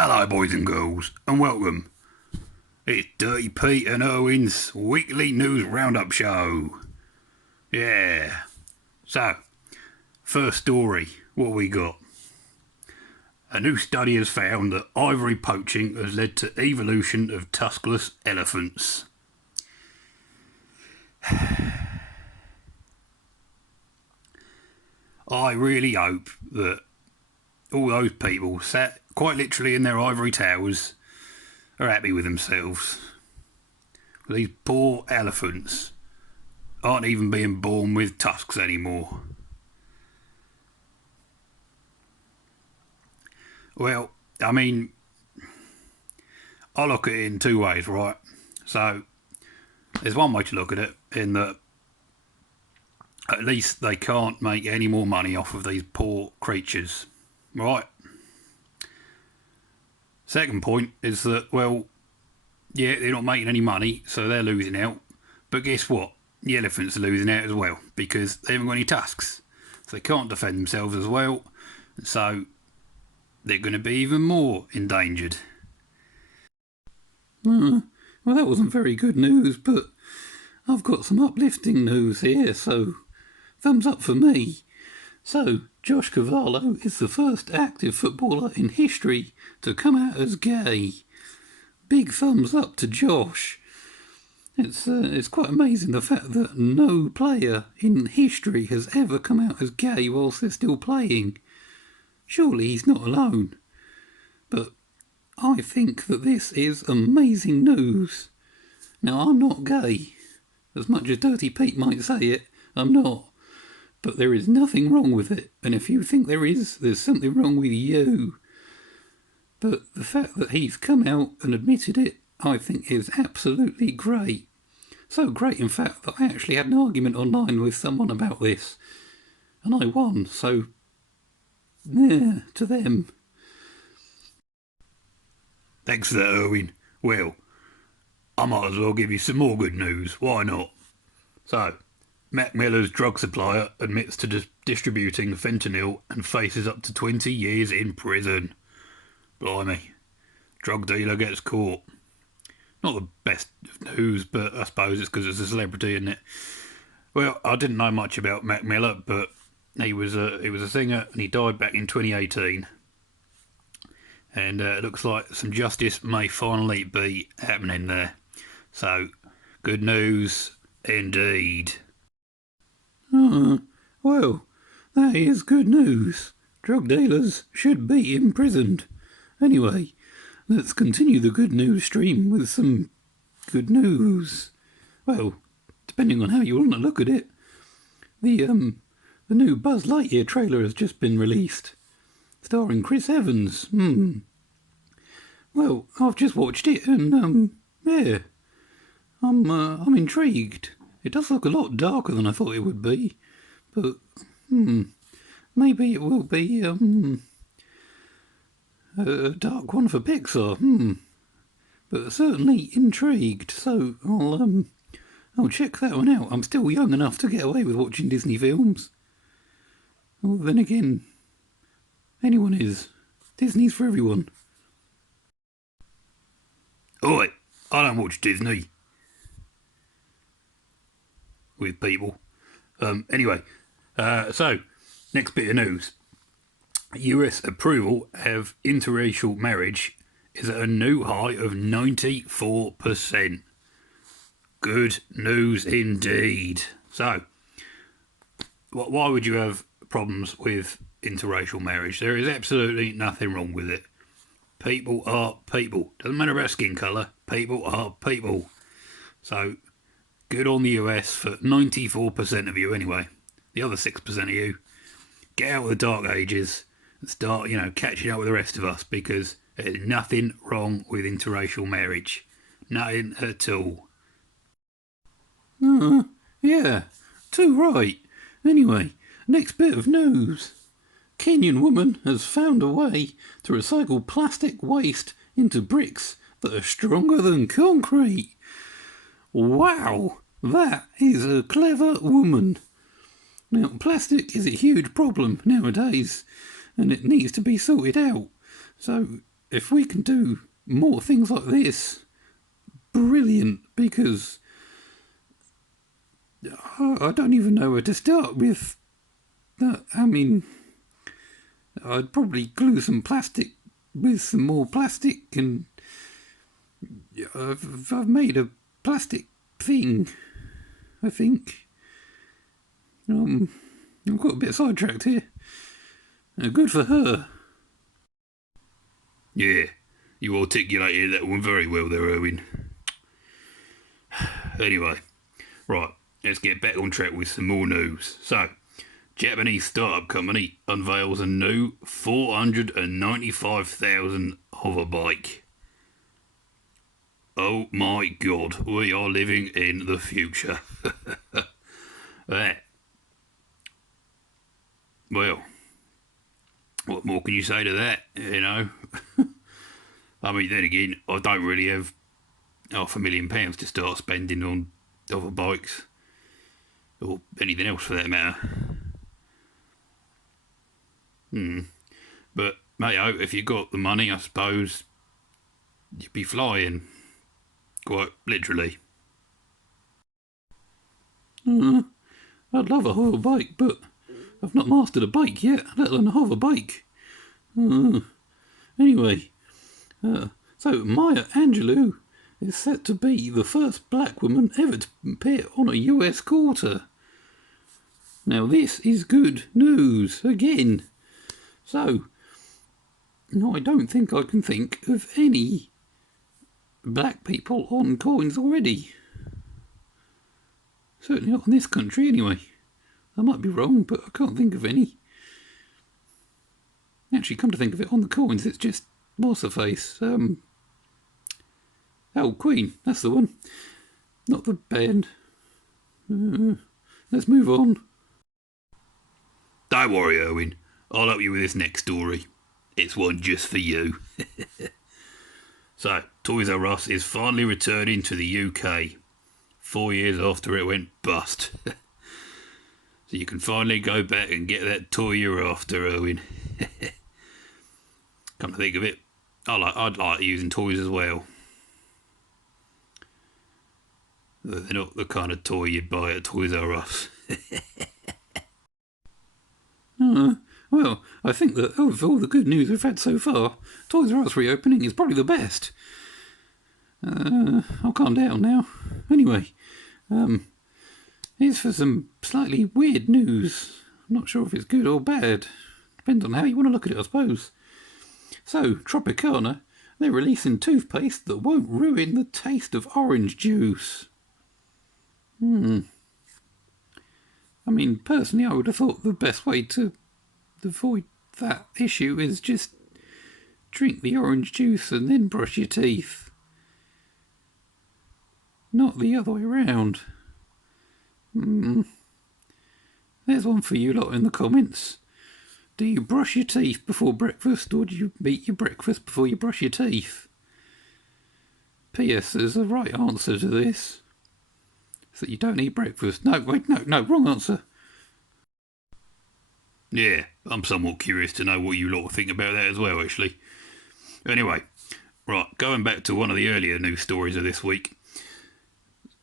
Hello, boys and girls, and welcome. It's Dirty Pete and Irwin's weekly news roundup show. Yeah. So, first story, what we got? A new study has found that ivory poaching has led to evolution of tuskless elephants. I really hope that all those people sat quite literally in their ivory towers are happy with themselves. These poor elephants aren't even being born with tusks anymore. Well, I mean, I look at it in two ways, right? So, there's one way to look at it in that at least they can't make any more money off of these poor creatures, right? Second point is that, well, yeah, they're not making any money, so they're losing out. But guess what? The elephants are losing out as well, because they haven't got any tusks. So they can't defend themselves as well, so they're going to be even more endangered. Well, that wasn't very good news, but I've got some uplifting news here, so thumbs up for me. So, Josh Cavallo is the first active footballer in history to come out as gay. Big thumbs up to Josh. It's quite amazing the fact that no player in history has ever come out as gay whilst they're still playing. Surely he's not alone. But I think that this is amazing news. Now, I'm not gay. As much as Dirty Pete might say it, I'm not. But there is nothing wrong with it, and if you think there is, there's something wrong with you. But the fact that he's come out and admitted it, I think is absolutely great. So great, in fact, that I actually had an argument online with someone about this. And I won, so yeah, to them. Thanks for that, Irwin. Well, I might as well give you some more good news. Why not? So, Mac Miller's drug supplier admits to distributing fentanyl and faces up to 20 years in prison. Blimey. Drug dealer gets caught. Not the best of news, but I suppose it's because it's a celebrity, isn't it? Well, I didn't know much about Mac Miller, but he was a singer and he died back in 2018. And it looks like some justice may finally be happening there. So, good news indeed. Well, that is good news. Drug dealers should be imprisoned. Anyway, let's continue the good news stream with some good news. Well, depending on how you want to look at it. The new Buzz Lightyear trailer has just been released, starring Chris Evans. Well, I've just watched it and, yeah, I'm intrigued. It does look a lot darker than I thought it would be, but, maybe it will be, a dark one for Pixar, but certainly intrigued, so I'll check that one out. I'm still young enough to get away with watching Disney films. Well, then again, anyone is. Disney's for everyone. Oi, I don't watch Disney. With people. Anyway, so, next bit of news. US approval of interracial marriage is at a new high of 94%. Good news indeed. So, why would you have problems with interracial marriage? There is absolutely nothing wrong with it. People are people. Doesn't matter about skin colour. People are people. So, good on the US for 94% of you anyway. The other 6% of you, get out of the dark ages and start, catching up with the rest of us, because there's nothing wrong with interracial marriage. Nothing at all. Yeah, too right. Anyway, next bit of news. Kenyan woman has found a way to recycle plastic waste into bricks that are stronger than concrete. Wow, that is a clever woman. Now, plastic is a huge problem nowadays, and it needs to be sorted out. So, if we can do more things like this, brilliant, because I don't even know where to start with. I mean, I'd probably glue some plastic with some more plastic, and I've made a plastic thing, I think. I've got a bit sidetracked here. Good for her. Yeah, you articulated that one very well there, Irwin. Anyway, right, let's get back on track with some more news. So, Japanese startup company unveils a new 495,000 hover bike. Oh my god, we are living in the future. Well, what more can you say to that, you know? I mean, then again, I don't really have £500,000 to start spending on other bikes, or anything else for that matter. But, mate, if you got the money, I suppose you'd be flying, quite literally. I'd love a hover bike, but I've not mastered a bike yet, let alone a hover bike. Anyway, so Maya Angelou is set to be the first black woman ever to appear on a US quarter. Now this is good news, again. So, no, I don't think I can think of any black people on coins already. Certainly not in this country, anyway. I might be wrong, but I can't think of any. Actually, come to think of it, on the coins, it's just what's her face? Queen, that's the one. Not the band. Let's move on. Don't worry, Irwin. I'll help you with this next story. It's one just for you. So, Toys R Us is finally returning to the UK, 4 years after it went bust. So you can finally go back and get that toy you're after, Irwin. Come to think of it, I'd like using toys as well. They're not the kind of toy you'd buy at Toys R Us. Well, I think that of all the good news we've had so far, Toys R Us reopening is probably the best. I'll calm down now. Anyway, here's for some slightly weird news. I'm not sure if it's good or bad. Depends on how you want to look at it, I suppose. So, Tropicana, they're releasing toothpaste that won't ruin the taste of orange juice. I mean, personally, I would have thought the best way to avoid that issue is just drink the orange juice and then brush your teeth. Not the other way around. There's one for you lot in the comments. Do you brush your teeth before breakfast, or do you eat your breakfast before you brush your teeth? P.S. There's a right answer to this. It's that you don't eat breakfast. No, wait, no, wrong answer. Yeah, I'm somewhat curious to know what you lot think about that as well, actually. Anyway, right, going back to one of the earlier news stories of this week,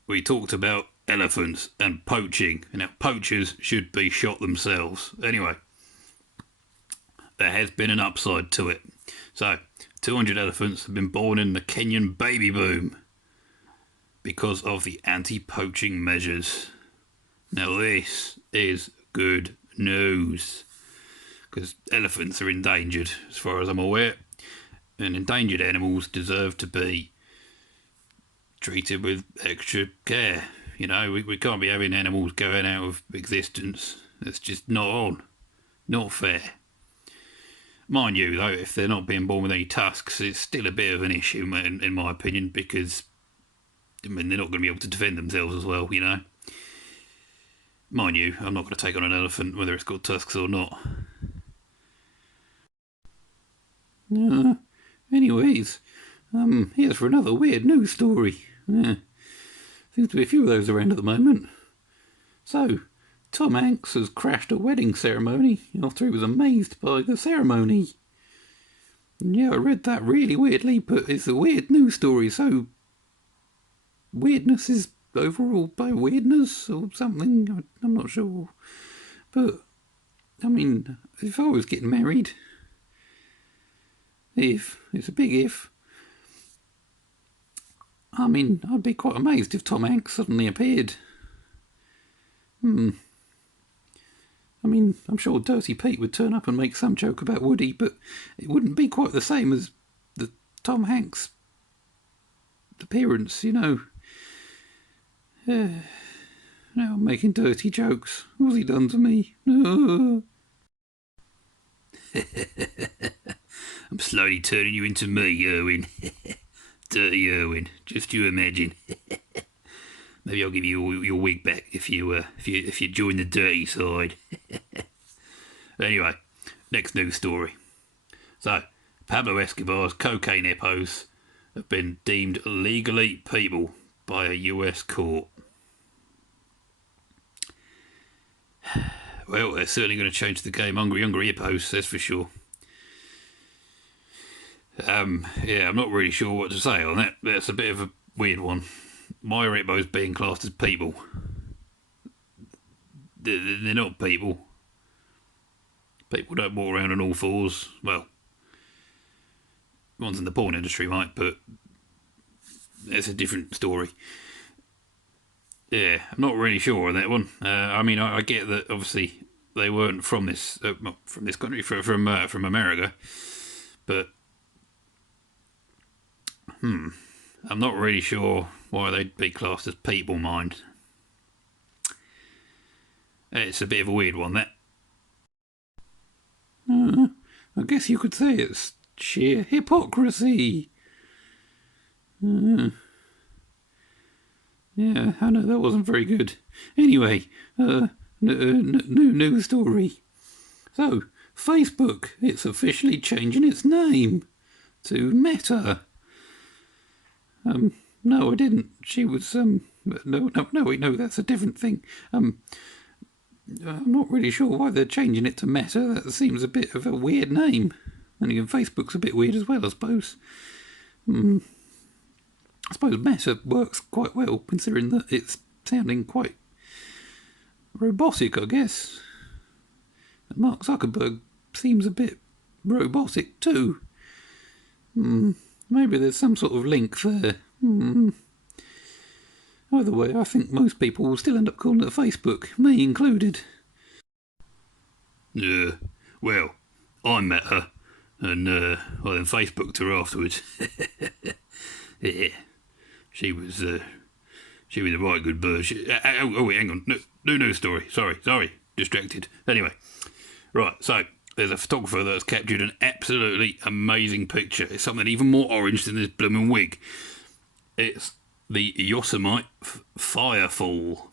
we talked about elephants and poaching, and how poachers should be shot themselves. Anyway, there has been an upside to it. So, 200 elephants have been born in the Kenyan baby boom because of the anti-poaching measures. Now this is good news, because elephants are endangered as far as I'm aware, and endangered animals deserve to be treated with extra care. You know, we can't be having animals going out of existence. That's just not on. Not fair. Mind you, though, if they're not being born with any tusks, it's still a bit of an issue, in my opinion, because, I mean, they're not going to be able to defend themselves as well, you know. Mind you, I'm not going to take on an elephant, whether it's got tusks or not. Anyways, here's for another weird news story. Seems to be a few of those around at the moment. So, Tom Hanks has crashed a wedding ceremony after he was amazed by the ceremony. Yeah, I read that really weirdly, but it's a weird news story, so weirdness is overruled by weirdness or something. I'm not sure. But, I mean, if I was getting married, it's a big if, I mean, I'd be quite amazed if Tom Hanks suddenly appeared. I mean, I'm sure Dirty Pete would turn up and make some joke about Woody, but it wouldn't be quite the same as the Tom Hanks appearance, you know. Now I'm making dirty jokes. What's he done to me? I'm slowly turning you into me, Irwin. Dirty Irwin. Just you imagine. Maybe I'll give you your wig back if you join the dirty side. Anyway, next news story. So, Pablo Escobar's cocaine hippos have been deemed legally people by a US court. Well, they're certainly going to change the game. Hungry hippos, that's for sure. Yeah, I'm not really sure what to say on that. That's a bit of a weird one. Why are hippos being classed as people? They're not people. People don't walk around on all fours. Well, ones in the porn industry might, but that's a different story. Yeah, I'm not really sure on that one. I mean, I get that obviously they weren't from this country, from America, but I'm not really sure why they'd be classed as people, mind. It's a bit of a weird one, that. I guess you could say it's sheer hypocrisy. Yeah, I know that wasn't very good. Anyway, new story. So, Facebook, it's officially changing its name to Meta. No, I didn't. She was, no, wait, no, that's a different thing. I'm not really sure why they're changing it to Meta. That seems a bit of a weird name. And again, Facebook's a bit weird as well, I suppose. I suppose Meta works quite well, considering that it's sounding quite robotic, I guess. And Mark Zuckerberg seems a bit robotic too. Maybe there's some sort of link there. Either way, I think most people will still end up calling it Facebook, me included. Well, I met her, and then Facebooked her afterwards. Yeah, she was a right good bird. Wait, hang on, no news story. Sorry, distracted. Anyway, right, so there's a photographer that's captured an absolutely amazing picture. It's something even more orange than this blooming wig. It's the Yosemite Firefall.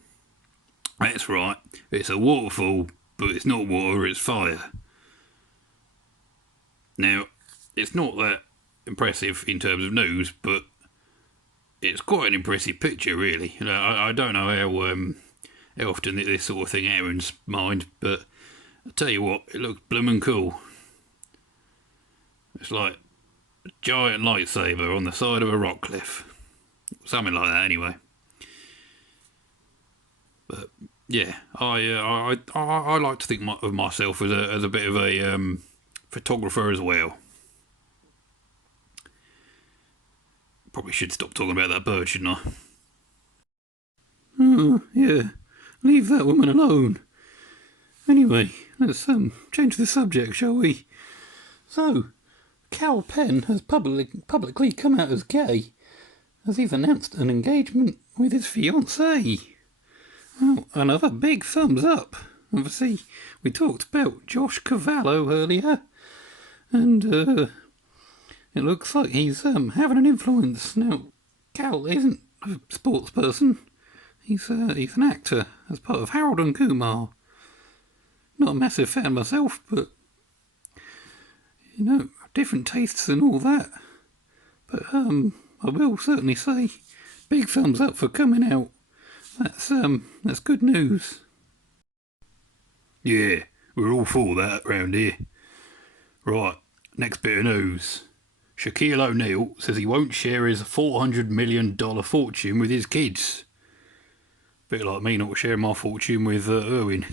That's right. It's a waterfall, but it's not water, it's fire. Now, it's not that impressive in terms of news, but it's quite an impressive picture, really. You know, I don't know how often this sort of thing happens, mind, but I'll tell you what, it looks bloomin' cool. It's like a giant lightsaber on the side of a rock cliff. Something like that, anyway. But yeah, I like to think of myself as a bit of a photographer as well. Probably should stop talking about that bird, shouldn't I? Oh, yeah. Leave that woman alone. Anyway, let's change the subject, shall we? So, Cal Penn has publicly come out as gay, as he's announced an engagement with his fiancée. Well, another big thumbs up. Obviously, we talked about Josh Cavallo earlier, and it looks like he's having an influence. Now, Cal isn't a sports person. He's an actor as part of Harold and Kumar. Not a massive fan myself, but you know, different tastes and all that. But I will certainly say, big thumbs up for coming out. That's good news. Yeah, we're all for that round here. Right, Next bit of news. Shaquille ONeal says he won't share his $400 million fortune with his kids. Bit like me not sharing my fortune with Irwin.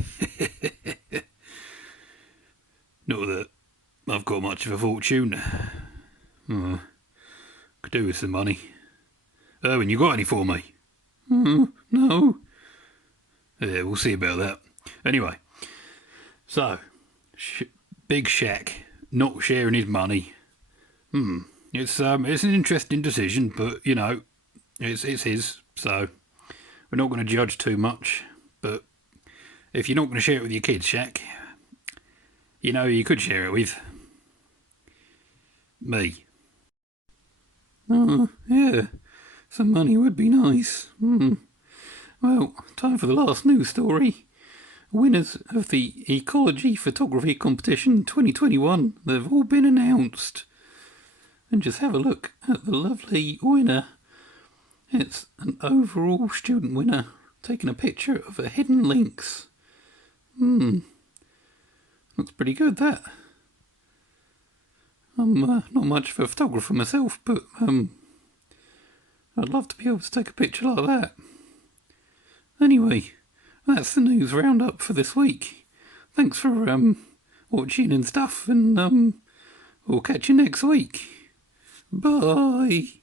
Not that I've got much of a fortune. Could do with some money. Irwin, you got any for me? No. Yeah, we'll see about that. Anyway, so Big Shaq not sharing his money. It's an interesting decision, but you know, it's his, so we're not going to judge too much. But if you're not going to share it with your kids, Shaq, you know you could share it with me. Oh, yeah. Some money would be nice. Well, time for the last news story. Winners of the Ecology Photography Competition 2021, they've all been announced. And just have a look at the lovely winner. It's an overall student winner, taking a picture of a hidden lynx. Looks pretty good, that. I'm not much of a photographer myself, but I'd love to be able to take a picture like that. Anyway, that's the news roundup for this week. Thanks for watching and stuff, and we'll catch you next week. Bye.